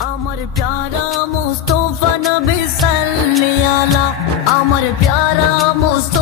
আমার প্যারা মোস্তফা নবী সাল্লি আলা আমার প্যারা মুস্তফা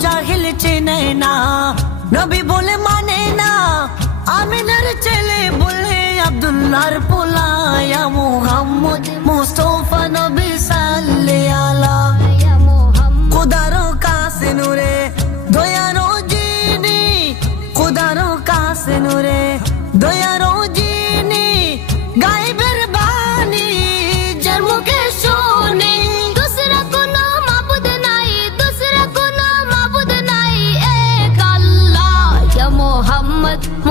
জাহিল চেনে না। নবী বলে মানে না। আমিনার ছেলে বলে আব্দুল্লাহর পোলায়া মোহাম্মদ মুস্তফা।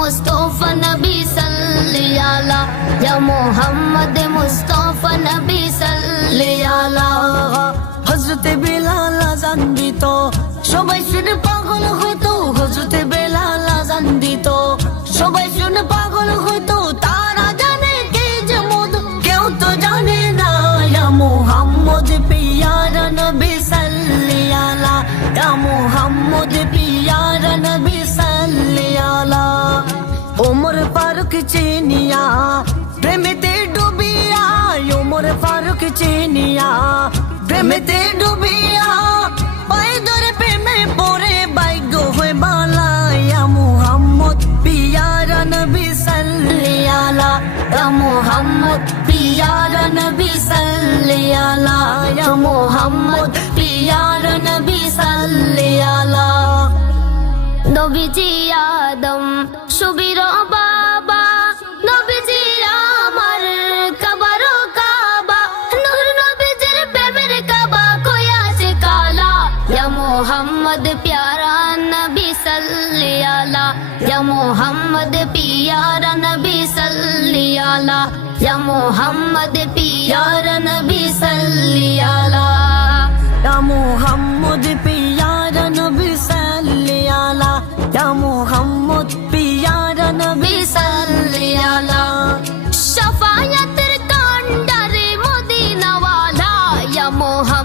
মুস্তাফা নবী সাল্লি আলা ইয়া মুহাম্মদ মুস্তাফা নবী সাল্লি আলা হজরতে বেলাল আজান দিত সবাই শুনে চিনিয়া প্রেমেতে ডুবিয়া ওমর ফারুক চিনিয়া প্রেমেতে ডুবিয়া পায়ে ধরে প্রেমে পড়ে বাইগ হয়ে বালায়া মুহাম্মদ পিয়ারা নবী সাল্লি আলা ইয়া মুহাম্মদ পিয়ারা নবী সাল্লি আলা ইয়া মুহাম্মদ পিয়ারা নবী সাল্লি আলা নবীজি আদম मोहम्मद प्यारा नबी सल्ली आला या मोहम्मद प्यारा नबी सल्ली आला या मोहम्मद प्यारा नबी सल्ली आला या मोहम्मद प्यारा नबी सल्ली आला या मोहम्मद प्यारा नबी सल्ली आला शफायत कांडरे मोदीना वाला या मोहम्मद